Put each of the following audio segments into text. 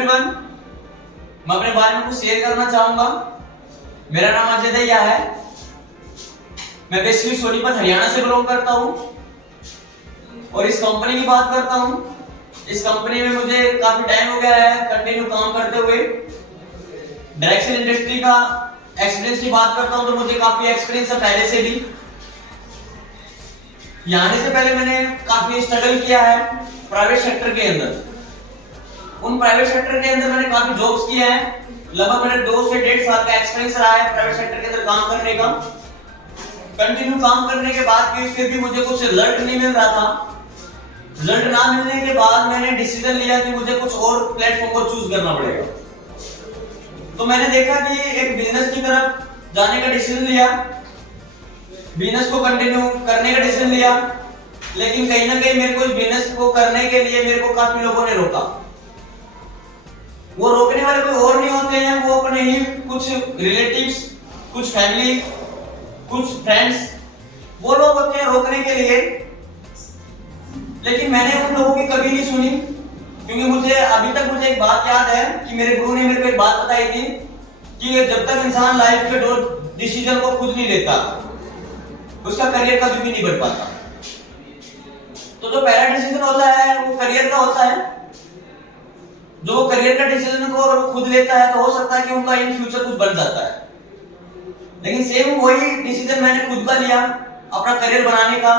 Everyone, मैं अपने बारे में कुछ शेयर करना चाहूंगा। मेरा नाम अजय दहिया है। मैं बेसिकली सोनीपत हरियाणा से बिलोंग करता हूं और इस कंपनी की बात करता हूं। इस कंपनी में मुझे काफी टाइम हो गया है कंटिन्यू काम करते हुए। डायरेक्शन इंडस्ट्री का एक्सपीरियंस की बात करता हूं तो मुझे काफी एक्सपीरियंस है पहले से भी। यहाँ आने से पहले मैंने काफी स्ट्रगल किया है प्राइवेट सेक्टर के अंदर। उन प्राइवेट सेक्टर के अंदर मैंने काफी जॉब्स किए हैं। लगभग मेरे 2 से 1.5 साल का एक्सपीरियंस रहा है प्राइवेट सेक्टर के अंदर काम करने का। कंटिन्यू काम करने के बाद भी फिर भी मुझे कुछ रिजल्ट नहीं मिल रहा था। रिजल्ट ना मिलने के बाद मैंने डिसीजन लिया कि मुझे कुछ और प्लेटफॉर्म को चूज करना पड़ेगा। तो मैंने देखा कि एक बिजनेस की तरफ जाने का डिसीजन लिया, बिजनेस को कंटिन्यू करने का डिसीजन लिया। लेकिन कहीं ना कहीं मेरे को इस बिजनेस को करने के लिए मेरे को काफी लोगों ने रोका। वो रोकने वाले कोई और नहीं होते हैं, वो अपने ही कुछ रिलेटिव्स, कुछ फैमिली, कुछ फ्रेंड्स, वो लोग होते हैं रोकने के लिए। लेकिन मैंने उन लोगों की कभी नहीं सुनी, क्योंकि मुझे अभी तक मुझे एक बात याद है कि मेरे गुरु ने मेरे को एक बात बताई थी कि जब तक इंसान लाइफ के डिसीजन को खुद नहीं लेता उसका करियर कभी भी नहीं बन पाता। तो जो पहला डिसीजन होता है वो करियर का होता है। जो करियर का डिसीजन को अगर वो खुद लेता है तो हो सकता है कि उनका इन फ्यूचर कुछ बन जाता है। लेकिन सेम वही डिसीजन मैंने खुद का लिया अपना करियर बनाने का।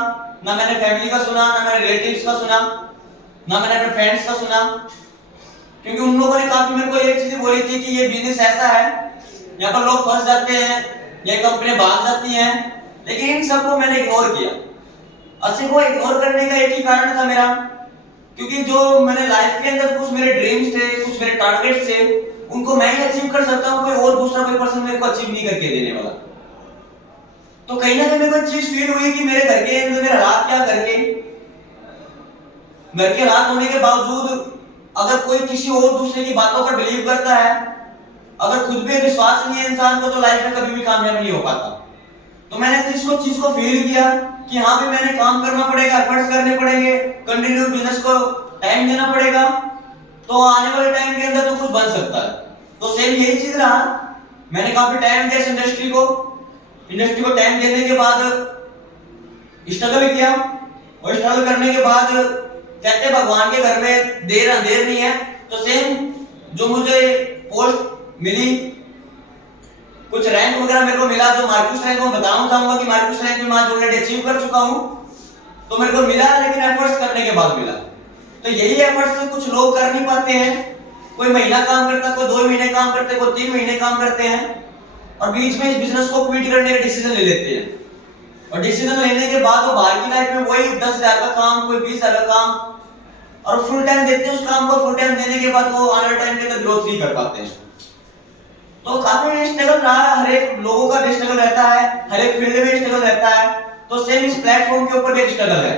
ना मैंने फैमिली का सुना, ना मैंने रिलेटिव्स का सुना, ना मैंने अपने फ्रेंड्स का सुना, क्योंकि उन लोगों ने काफी मेरे को एक चीज बोली थी कि ये बिजनेस ऐसा है, यहाँ पर लोग फंस जाते हैं, ये कंपनी भाग जाती हैं। लेकिन इन सबको मैंने इग्नोर किया। असली को इग्नोर करने का एक ही कारण था मेरा, क्योंकि जो मैंने लाइफ के अंदर कुछ मेरे ड्रीम्स थे, कुछ मेरे टारगेट्स थे, उनको मैं ही अचीव कर सकता हूँ, कोई और दूसरा कोई पर्सन मेरे को अचीव नहीं करके देने वाला। तो कहीं ना कहीं मेरे को चीज फील हुई कि मेरे घर के अंदर मेरा हालात क्या करके, घर के हालात होने के बावजूद अगर कोई किसी और दूसरे की बातों पर बिलीव करता है, अगर खुद पे विश्वास नहीं है इंसान को, तो लाइफ में कभी भी कामयाब नहीं हो पाता। तो मैंने इसको चीज को फील किया कि हाँ भी मैंने काम करना पड़ेगा, एफर्ट्स करने पड़ेंगे, कंटिन्यू बिजनेस को टाइम देना पड़ेगा, तो आने वाले टाइम के अंदर तो कुछ बन सकता है। तो सेम यही चीज रहा। मैंने काफी टाइम दिया इस इंडस्ट्री को टाइम देने के बाद स्ट्रगल किया, और स्ट्रगल करने के बाद कहते हैं भगवान के घर में देर अंधेर नहीं है। तो सेम जो मुझे पोस्ट मिली, कुछ रैंक वगैरह मेरे को मिला, जो मार्क्स रैंक मैं बताना चाहूंगा कि मार्क्स रैंक में मैं ऑलरेडी अचीव कर चुका हूं। तो मेरे को मिला, लेकिन एफर्ट्स करने के बाद मिला। तो यही एफर्ट्स कुछ लोग कर नहीं पाते हैं। कोई महीना काम करता है, कोई 2 महीने काम करते हैं, कोई 3 महीने काम करते हैं, और बीच में इस बिजनेस को क्विट करने का डिसीजन ले लेते हैं। और डिसीजन लेने के बाद वो बाहर की लाइफ में वही 10,000 का काम, कोई 20,000 का काम, और फुल टाइम देते हैं उस काम को। फुल टाइम देने के बाद वो आने वाले टाइम के अंदर ग्रोथ नहीं कर पाते हैं। तो काफी स्ट्रगल रहा है, हर एक लोगों का स्ट्रगल रहता है, हर एक फील्ड में स्ट्रगल रहता है। तो सेम इस प्लेटफॉर्म के ऊपर भी एक स्ट्रगल है।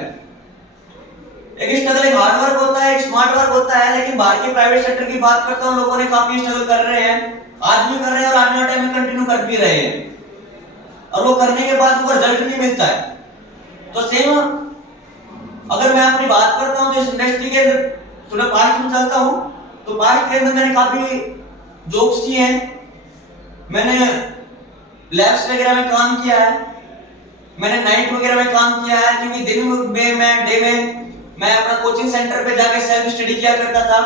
एक स्ट्रगल एक हार्ड वर्क होता है, एक स्मार्ट वर्क होता है। लेकिन बाहर के प्राइवेट सेक्टर की बात करता हूं, लोगों ने काफी स्ट्रगल कर रहे हैं, आज भी कर रहे हैं और आने वाले टाइम में कंटिन्यू कर भी रहे हैं, और वो करने के बाद उनको रिजल्ट नहीं मिलता है। तो सेम अगर मैं अपनी बात करता हूं तो इस इंडस्ट्री के अंदर थोड़ा पास्ट में चलता हूं, तो पास्ट के अंदर मैंने काफी जॉब्स किए हैं। मैंने लैब्स वगैरह में काम किया है, मैंने नाइट वगैरह में काम किया है, क्योंकि दिन में मैं डे में मैं अपना कोचिंग सेंटर पे जाके सेल्फ स्टडी किया करता था।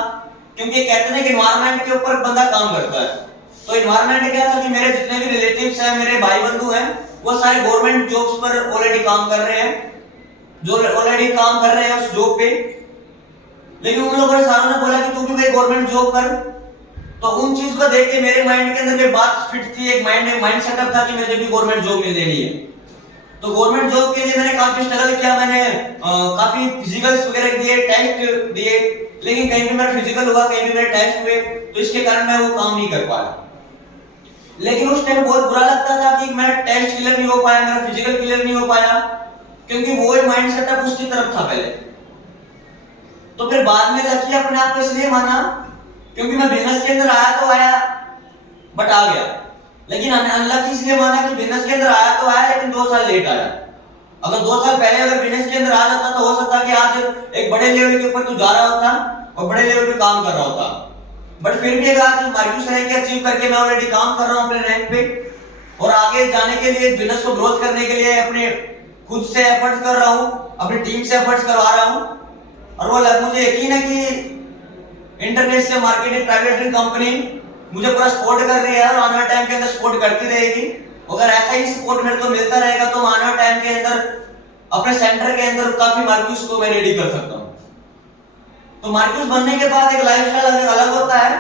क्योंकि कहते हैं कि एनवायरनमेंट के ऊपर बंदा काम करता है। तो एनवायरनमेंट क्या था कि मेरे जितने भी रिलेटिव्स हैं, मेरे भाई बंधु हैं, वो सारे गवर्नमेंट जॉब्स पर ऑलरेडी काम कर रहे हैं, जो ऑलरेडी काम कर रहे हैं उस जॉब पे। लेकिन उन लोगों ने सारों ने बोला कि तू भी भाई गवर्नमेंट जॉब कर। तो उन चीज को देख के मेरे माइंड के अंदर ये बात फिट थी, एक माइंड सेटअप था कि मुझे भी गवर्नमेंट जॉब मिल लेनी है। तो गवर्नमेंट जॉब के लिए मैंने काफी स्ट्रगल किया। मैंने काफी फिजिकल्स वगैरह दिए, टेस्ट दिए, लेकिन कहीं भी मेरा फिजिकल हुआ, कहीं भी मेरे टेस्ट हुए, तो इसके कारण मैं वो काम नहीं कर पाया। लेकिन उस टाइम बहुत बुरा लगता था कि मैं टेस्ट क्लियर नहीं हो पाया, मेरा फिजिकल क्लियर नहीं हो पाया, क्योंकि वो माइंड सेटअप उसकी तरफ था पहले। तो फिर बाद में लकी अपने आप को इसलिए माना क्योंकि मैं बिजनेस के अंदर आया तो आया, बट आ गया। लेकिन अनलकी इसलिए माना कि बिजनेस के अंदर आया तो आया, लेकिन 2 साल लेट आया। अगर 2 साल पहले अगर बिजनेस के अंदर आ जाता तो हो सकता कि आज एक बड़े लेवल के ऊपर तू जा रहा होता और बड़े लेवल पे काम कर रहा होता। बट फिर भी अगर आज मार्क्यूस रैंक अचीव करके मैं ऑलरेडी काम कर रहा हूं अपने रैंक पे, और आगे जाने के लिए बिजनेस को ग्रोथ करने के लिए अपने खुद से एफर्ट्स कर रहा हूं, अपनी टीम से एफर्ट्स करवा रहा हूं, और वो मुझे यकीन है कि इंटरनेशनल मार्केटिंग प्राइवेट कंपनी मुझे पूरा सपोर्ट कर रही है और आने वाले टाइम के अंदर सपोर्ट करती रहेगी। अगर ऐसा ही सपोर्ट मेरे को मिलता रहेगा तो आने वाले टाइम के अंदर अपने सेंटर के अंदर काफी मार्क्यूस को मैं रेडी कर सकता हूं। तो मार्क्यूस बनने के बाद एक लाइफस्टाइल अलग होता है।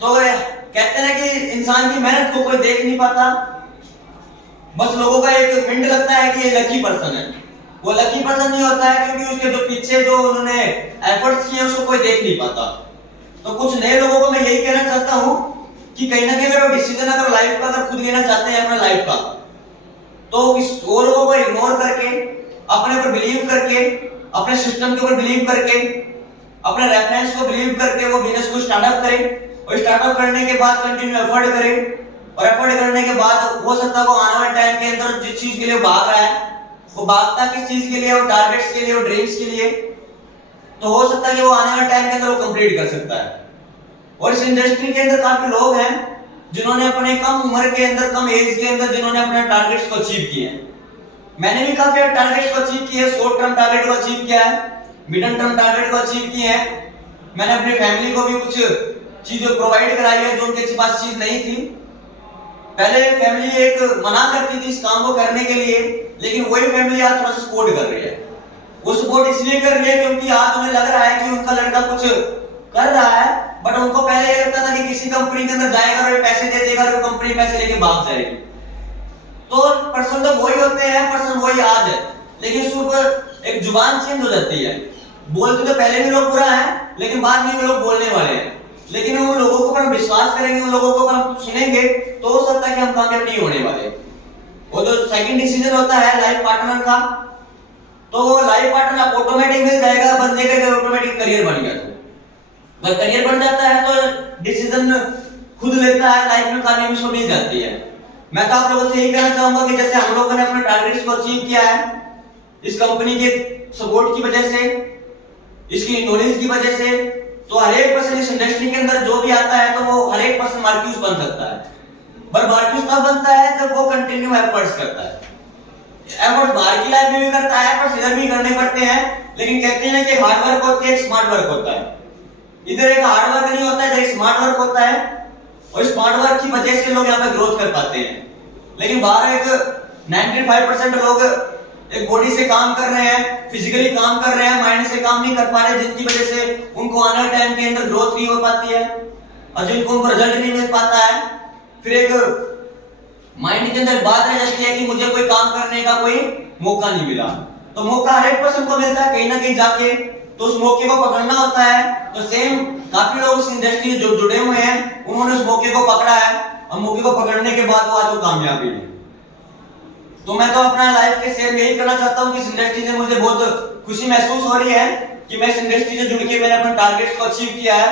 तो कहते हैं कि इंसान की मेहनत को कोई देख नहीं पाता, बस लोगों का एक मिनट लगता है कि ये लकी पर्सन है। वो लकी पर्सन नहीं होता है क्योंकि उसके जो पीछे जो उन्होंने एफर्ट्स किए उसको कोई देख नहीं पाता। तो कुछ नए लोगों को मैं यही कहना चाहता हूं कि कहीं ना कहीं अगर वो डिसीजन अगर लाइफ का अगर खुद लेना चाहते हैं अपने लाइफ का, तो इस वो लोगों को इग्नोर करके, अपने ऊपर बिलीव करके, अपने सिस्टम के ऊपर बिलीव करके, अपने रेफरेंस को बिलीव करके वो बिजनेस को स्टार्टअप करें, और स्टार्टअप करने के बाद कंटिन्यू एफर्ट करें, और एफर्ट करने के बाद हो सकता है वो आने वाले टाइम के अंदर जिस चीज के लिए भाग रहा है वो भागता किस चीज के लिए, वो टारगेट्स के लिए, वो ड्रीम्स के लिए, तो हो सकता है कि वो आने वाले टाइम के अंदर वो कंप्लीट कर सकता है। और इस इंडस्ट्री के अंदर काफी लोग हैं जिन्होंने अपने कम उम्र के अंदर, कम एज के अंदर जिन्होंने अपने टारगेट्स को अचीव किए हैं। मैंने भी काफी टारगेट्स को अचीव किए, शॉर्ट टर्म टारगेट को अचीव किया है, मिडियम टर्म टारगेट को अचीव किए हैं। मैंने अपनी फैमिली को भी कुछ चीजें प्रोवाइड कराई है जो उनके पास चीज नहीं थी। पहले फैमिली एक मना करती थी इस काम को करने के लिए, लेकिन वही फैमिली आज थोड़ा सा सपोर्ट कर रही है। वो सपोर्ट इसलिए कर रही है क्योंकि आज उन्हें लग रहा है कि उनका लड़का कुछ कर रहा है, बट उनको पहले ये लगता था कि किसी कंपनी के अंदर जाएगा और पैसे दे देगा और कंपनी पैसे लेके भाग जाएगी। तो पर्सन तो वही होते हैं, पर्सन वही आज है, लेकिन सिर्फ एक जुबान चेंज हो जाती है। बोलते तो पहले भी लोग बुरा है, लेकिन बाद में भी लोग बोलने वाले हैं। लेकिन उन लोगों को हम विश्वास करेंगे, उन लोगों को हम सुनेंगे, तो हो सकता है कि हम कामयाब नहीं होने वाले। वो जो सेकंड डिसीजन होता है लाइफ पार्टनर का, तो वो लाइफ पार्टनर ऑटोमेटिक मिल जाएगा बंदे का, ऑटोमेटिक करियर बन गया। तो जब करियर बन जाता है तो डिसीजन खुद लेता है, लाइफ में कामयाबी उसको मिल जाती है। मैं तो आप लोगों से यही कहना चाहूंगा कि जैसे हम लोगों ने अपने टारगेट्स को अचीव किया है इस कंपनी के सपोर्ट की वजह से, इसकी नॉलेज की वजह से, तो हर एक पर्सन इस इंडस्ट्री के अंदर जो भी आता है तो वो हर एक पर्सन मार्क्यूस बन सकता है। पर मार्क्यूस तब बनता है जब वो कंटिन्यू एफर्ट्स करता है। एफर्ट्स बाहर की लाइफ में भी करता है, पर इधर भी करने पड़ते हैं। लेकिन कहते हैं कि हार्ड वर्क होती है, एक स्मार्ट वर्क होता है। इधर एक हार्ड वर्क नहीं होता है, इधर स्मार्ट वर्क होता है, और स्मार्ट वर्क की वजह से लोग यहाँ पे ग्रोथ कर पाते हैं। लेकिन बाहर एक 95% लोग एक बॉडी से काम कर रहे हैं, फिजिकली काम कर रहे हैं, माइंड से काम नहीं कर पा रहे, जिनकी वजह से उनको आने वाले टाइम के अंदर ग्रोथ नहीं हो पाती है और जिनको उनको रिजल्ट नहीं मिल पाता है। फिर एक माइंड के अंदर बात रह जाती है कि मुझे कोई काम करने का कोई मौका नहीं मिला। तो मौका हर एक पर्सन को मिलता है कहीं ना कहीं जाके, तो उस मौके को पकड़ना होता है। तो सेम काफी लोग इस इंडस्ट्री से जो जुड़े हुए हैं उन्होंने उस मौके को पकड़ा है, और मौके को पकड़ने के बाद वो आज वो कामयाबी है। तो मैं तो अपना लाइफ के शेयर यही करना चाहता हूँ कि इस इंडस्ट्री से मुझे बहुत खुशी महसूस हो रही है कि मैं इस इंडस्ट्री से जुड़ के मैंने अपने टारगेट्स को अचीव किया है।